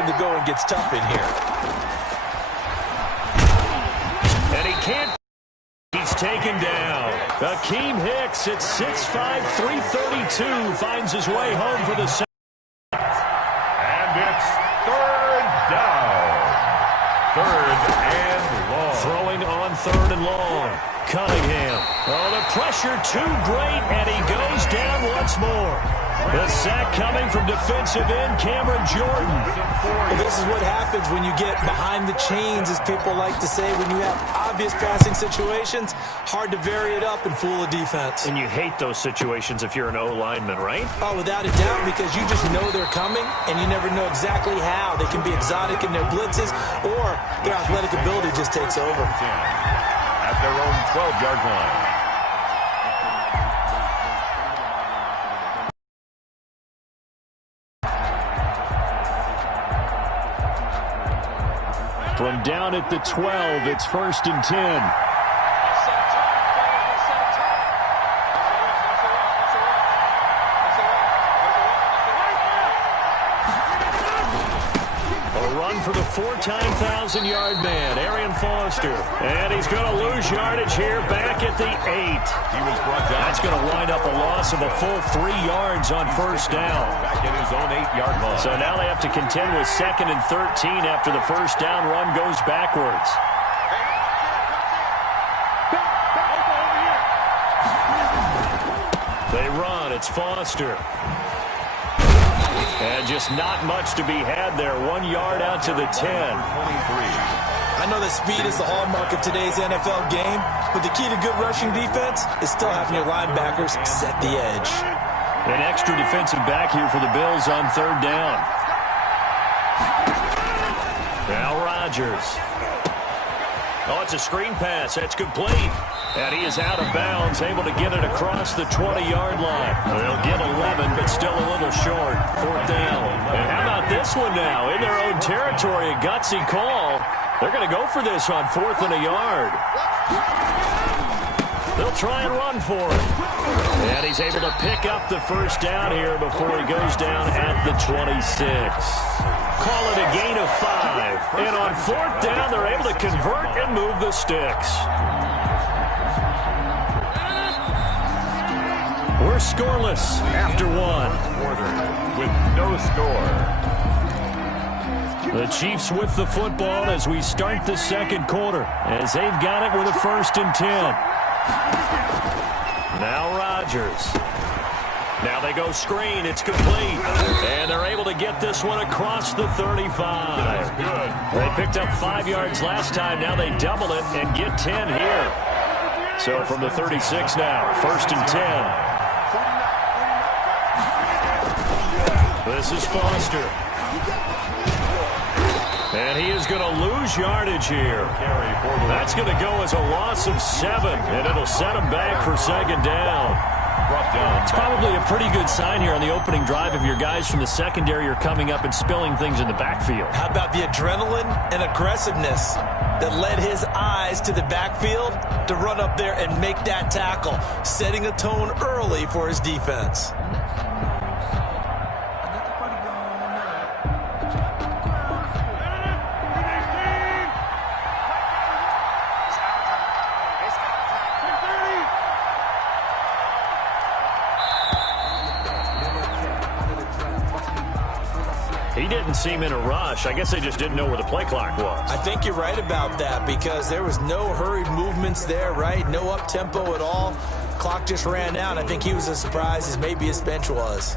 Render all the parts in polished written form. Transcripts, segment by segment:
when the going gets tough in here. And he can't. He's taken down. Akeem Hicks at 6'5", 332 finds his way home for the second. And it's third down. Third and long. Throwing on third and long. Cunningham. Oh, the pressure too great, and he goes down once more. The sack coming from defensive end Cameron Jordan. Well, this is what happens when you get behind the chains, as people like to say. When you have obvious passing situations, hard to vary it up and fool a defense. And you hate those situations if you're an O-lineman, right? Oh, without a doubt, because you just know they're coming, and you never know exactly how. They can be exotic in their blitzes, or their athletic ability just takes over. At their own 12-yard line. From down at the 12, it's 1st and 10. For the four-time 1,000-yard man, Arian Foster. And he's going to lose yardage here back at the 8. He was brought down. That's going to wind up a loss of a full 3 yards on first down. Back at his own 8-yard line. So now they have to contend with 2nd and 13 after the first down run goes backwards. They run. It's Foster. And just not much to be had there. 1 yard out to the 10. 23. I know that speed is the hallmark of today's NFL game, but the key to good rushing defense is still having your linebackers set the edge. An extra defensive back here for the Bills on third down. Now Rodgers. Oh, it's a screen pass. That's complete. And he is out of bounds, able to get it across the 20-yard line. They'll get 11, but still a little short. 4th down. And how about this one now? In their own territory, a gutsy call. They're going to go for this on 4th and a yard. They'll try and run for it. And he's able to pick up the first down here before he goes down at the 26. Call it a gain of 5. And on 4th down, they're able to convert and move the sticks. We're scoreless after 1. With no score. The Chiefs with the football as we start the second quarter, as they've got it with a 1st and 10. Now Rodgers. Now they go screen. It's complete. And they're able to get this one across the 35. They picked up 5 yards last time. Now they double it and get 10 here. So from the 36 now, 1st and 10. This is Foster. And he is going to lose yardage here. That's going to go as a loss of 7, and it'll set him back for 2nd down. It's probably a pretty good sign here on the opening drive of your guys from the secondary are coming up and spilling things in the backfield. How about the adrenaline and aggressiveness that led his eyes to the backfield to run up there and make that tackle, setting a tone early for his defense. He didn't seem in a rush. I guess they just didn't know where the play clock was. I think you're right about that because there was no hurried movements there, right? No up-tempo at all. Clock just ran out. I think he was as surprised as maybe his bench was.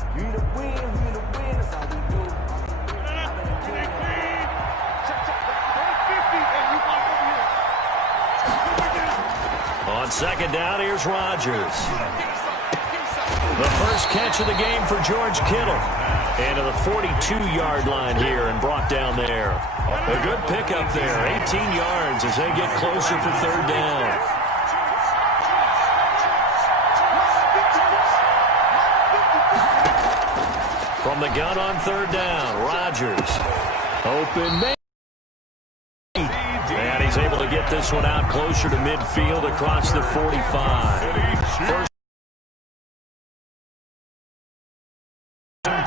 On 2nd down, here's Rodgers. The first catch of the game for George Kittle. And to the 42-yard line here and brought down there. A good pickup there, 18 yards as they get closer for 3rd down. From the gun on 3rd down, Rodgers. Open man. And he's able to get this one out closer to midfield across the 45. First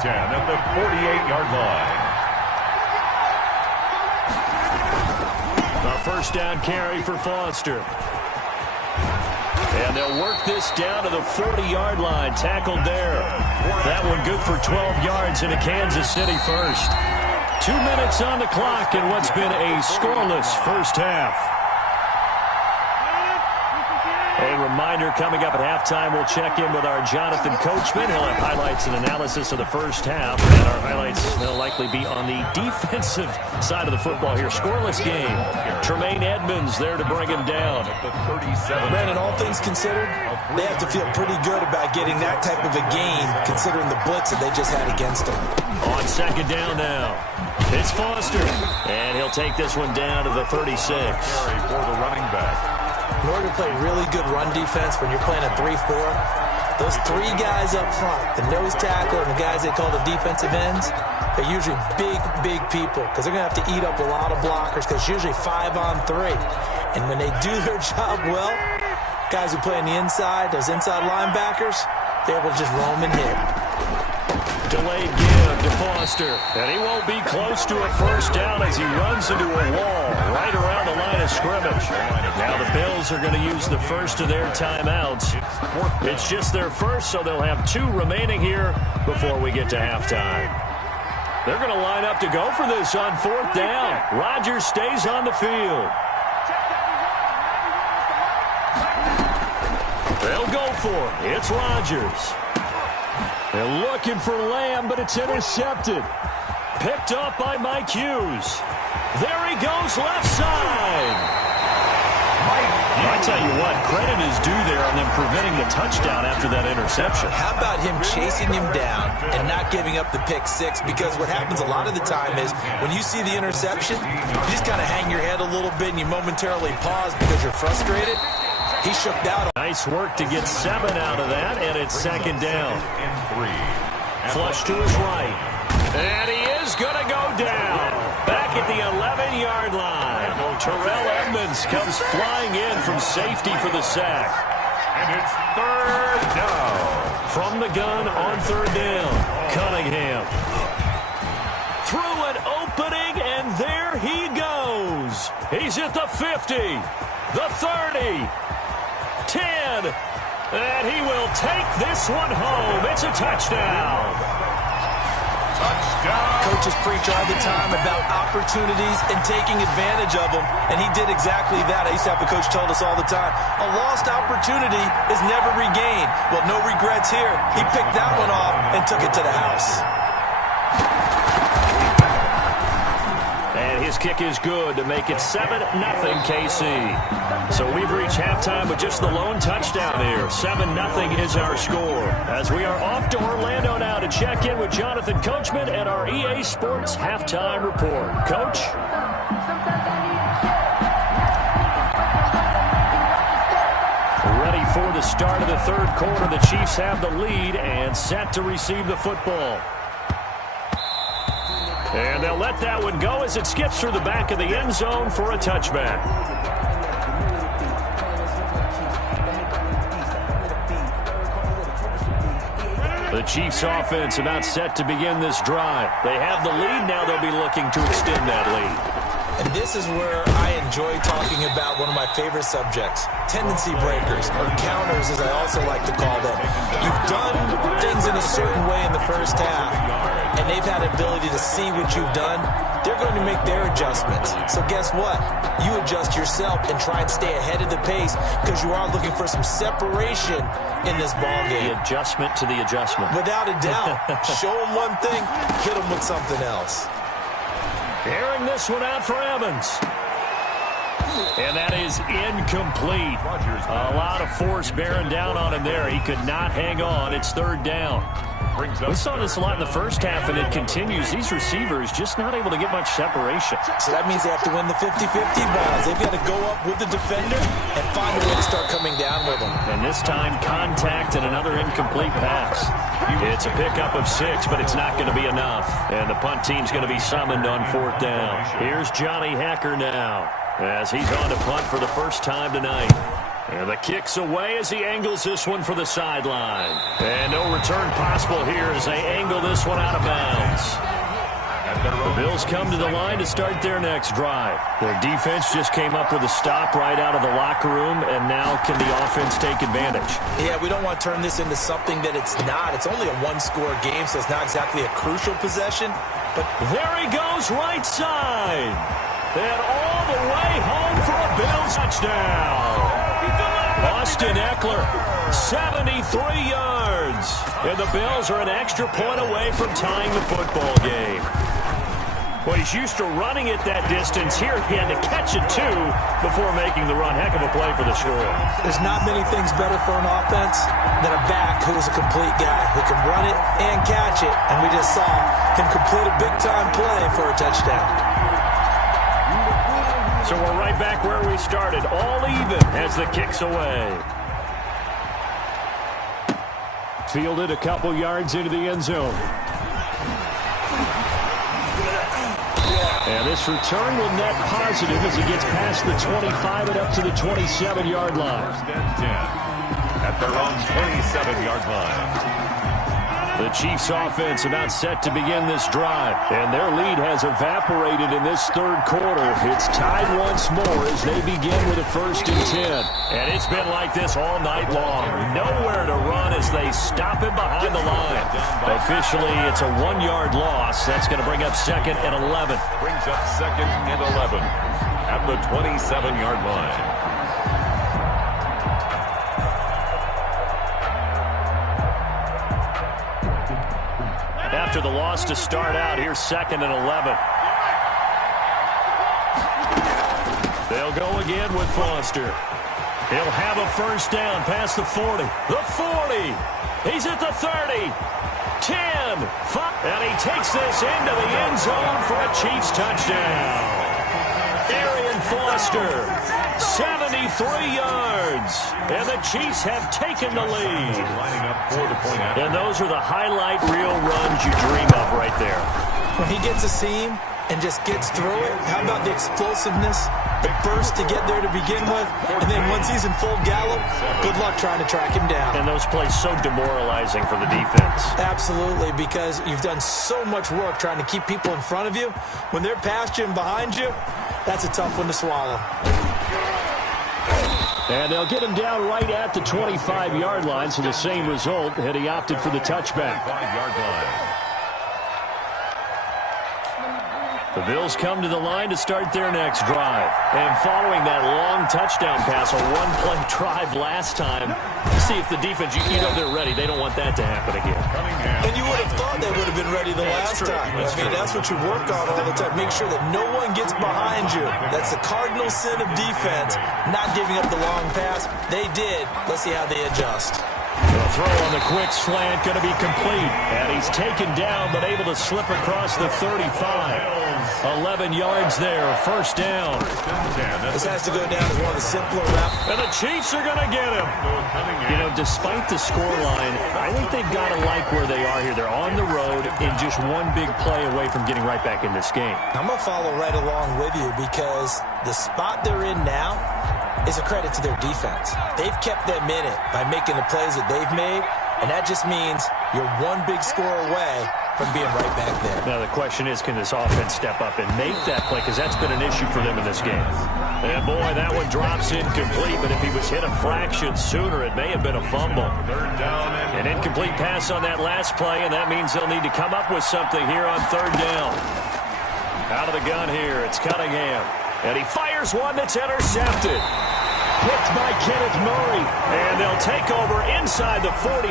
at the 48-yard line. first down carry for Foster. And they'll work this down to the 40-yard line. Tackled there. That one good for 12 yards in a Kansas City first. 2 minutes on the clock in what's been a scoreless first half. A reminder, coming up at halftime, we'll check in with our Jonathan Coachman. He'll have highlights and analysis of the first half. And our highlights will likely be on the defensive side of the football here. Scoreless game. Tremaine Edmonds there to bring him down. Brandon, all things considered, they have to feel pretty good about getting that type of a game, considering the blitz that they just had against them. On second down now, it's Foster. And he'll take this one down to the 36. For the running back. In order to play really good run defense when you're playing a 3-4, those three guys up front, the nose tackle and the guys they call the defensive ends, they're usually big people because they're going to have to eat up a lot of blockers because it's usually 5-on-3. And when they do their job well, guys who play on the inside, those inside linebackers, they're able to just roam and hit. Delayed give to Foster. And he won't be close to a first down as he runs into a wall right around the line of scrimmage. Now the Bills are going to use the first of their timeouts. It's just their first, so they'll have 2 remaining here before we get to halftime. They're going to line up to go for this on 4th down. Rodgers stays on the field. They'll go for it. It's Rodgers. They're looking for Lamb, but it's intercepted. Picked up by Mike Hughes. There he goes, left side. I tell you what, credit is due there on them preventing the touchdown after that interception. How about him chasing him down and not giving up the pick six? Because what happens a lot of the time is when you see the interception, you just kind of hang your head a little bit and you momentarily pause because you're frustrated. He shook out. Nice work to get 7 out of that, and it's second down. Flush to his right. And he is going to go down. Back at the 11-yard line. Terrell Edmonds comes flying in from safety for the sack. And it's 3rd down. From the gun on 3rd down, Cunningham. Through an opening, and there he goes. He's at the 50, the 30, 10, and he will take this one home. It's a touchdown. Touchdown. Coaches preach all the time about opportunities and taking advantage of them, and he did exactly that. I used to have a coach told us all the time, a lost opportunity is never regained. Well, no regrets here. He picked that one off and took it to the house. And his kick is good to make it 7-0 KC. So we've reached halftime with just the lone touchdown here. 7-0 is our score. As we are off to Orlando now to check in with Jonathan Coachman and our EA Sports halftime report. Coach? Ready for the start of the 3rd quarter. The Chiefs have the lead and set to receive the football. And they'll let that one go as it skips through the back of the end zone for a touchback. The Chiefs offense about set to begin this drive. They have the lead. Now they'll be looking to extend that lead. And this is where I enjoy talking about one of my favorite subjects, tendency breakers, or counters as I also like to call them. You've done things in a certain way in the first half, and they've had the ability to see what you've done. They're going to make their adjustments. So guess what? You adjust yourself and try and stay ahead of the pace because you are looking for some separation in this ball game. The adjustment to the adjustment. Without a doubt. Show them one thing, hit them with something else. Airing this one out for Evans. And that is incomplete. A lot of force bearing down on him there. He could not hang on. It's 3rd down. We saw this a lot in the first half, and it continues. These receivers just not able to get much separation. So that means they have to win the 50-50 balls. They've got to go up with the defender and find a way to start coming down with them. And this time, contact and another incomplete pass. It's a pickup of 6, but it's not going to be enough. And the punt team's going to be summoned on 4th down. Here's Johnny Hacker now as he's on to punt for the first time tonight. And the kick's away as he angles this one for the sideline. And no return possible here as they angle this one out of bounds. At The Bills come to the line to start their next drive. Their defense just came up with a stop right out of the locker room, and now can the offense take advantage? Yeah, we don't want to turn this into something that it's not. It's only a one-score game, so it's not exactly a crucial possession. But there he goes right side. And all the way home for a Bills touchdown. Austin Eckler, 73 yards. And the Bills are an extra point away from tying the football game. Well, he's used to running it that distance. Here he had to catch it, too, before making the run. Heck of a play for the score. There's not many things better for an offense than a back who is a complete guy who can run it and catch it. And we just saw him complete a big-time play for a touchdown. So we're right back where we started, all even as the kick's away. Fielded a couple yards into the end zone. And this return will net positive as he gets past the 25 and up to the 27-yard line. At their own 27-yard line. The Chiefs' offense about set to begin this drive, and their lead has evaporated in this third quarter. It's tied once more as they begin with a 1st and 10. And it's been like this all night long. Nowhere to run as they stop him behind the line. Officially, it's a 1-yard loss. That's going to bring up 2nd and 11. Brings up 2nd and 11 at the 27-yard line. After the loss to start out, here's 2nd and 11. They'll go again with Foster. He'll have a 1st down past the 40. The 40. He's at the 30. 10. 5. And he takes this into the end zone for a Chiefs touchdown. Arian Foster, 73 yards. And the Chiefs have taken the lead. And those are the highlight reel runs you dream of right there. When he gets a seam and just gets through it, how about the explosiveness, the burst to get there to begin with, and then once he's in full gallop, good luck trying to track him down. And those plays so demoralizing for the defense. Absolutely, because you've done so much work trying to keep people in front of you. When they're past you and behind you, that's a tough one to swallow. And they'll get him down right at the 25-yard line, so the same result had he opted for the touchback. 5-yard line. The Bills come to the line to start their next drive. And following that long touchdown pass, a one-play drive last time, see if the defense, you know they're ready. They don't want that to happen again. And you would have thought they would have been ready the last time. That's what you work on all the time. Make sure that no one gets behind you. That's the cardinal sin of defense, not giving up the long pass. They did. Let's see how they adjust. The throw on the quick slant going to be complete. And he's taken down but able to slip across the 35. 11 yards there, 1st down. This has to go down as one of the simpler routes. And the Chiefs are going to get him. You know, despite the scoreline, I think they've got to like where they are here. They're on the road and just one big play away from getting right back in this game. I'm going to follow right along with you because the spot they're in now is a credit to their defense. They've kept them in it by making the plays that they've made, and that just means you're one big score away from being right back there. Now the question is, can this offense step up and make that play? Because that's been an issue for them in this game. And boy, that one drops incomplete, but if he was hit a fraction sooner, it may have been a fumble. 3rd down. An incomplete pass on that last play, and that means they'll need to come up with something here on 3rd down. Out of the gun here, it's Cunningham. And he fires one that's intercepted. Picked by Kenneth Murray. And they'll take over inside the 40.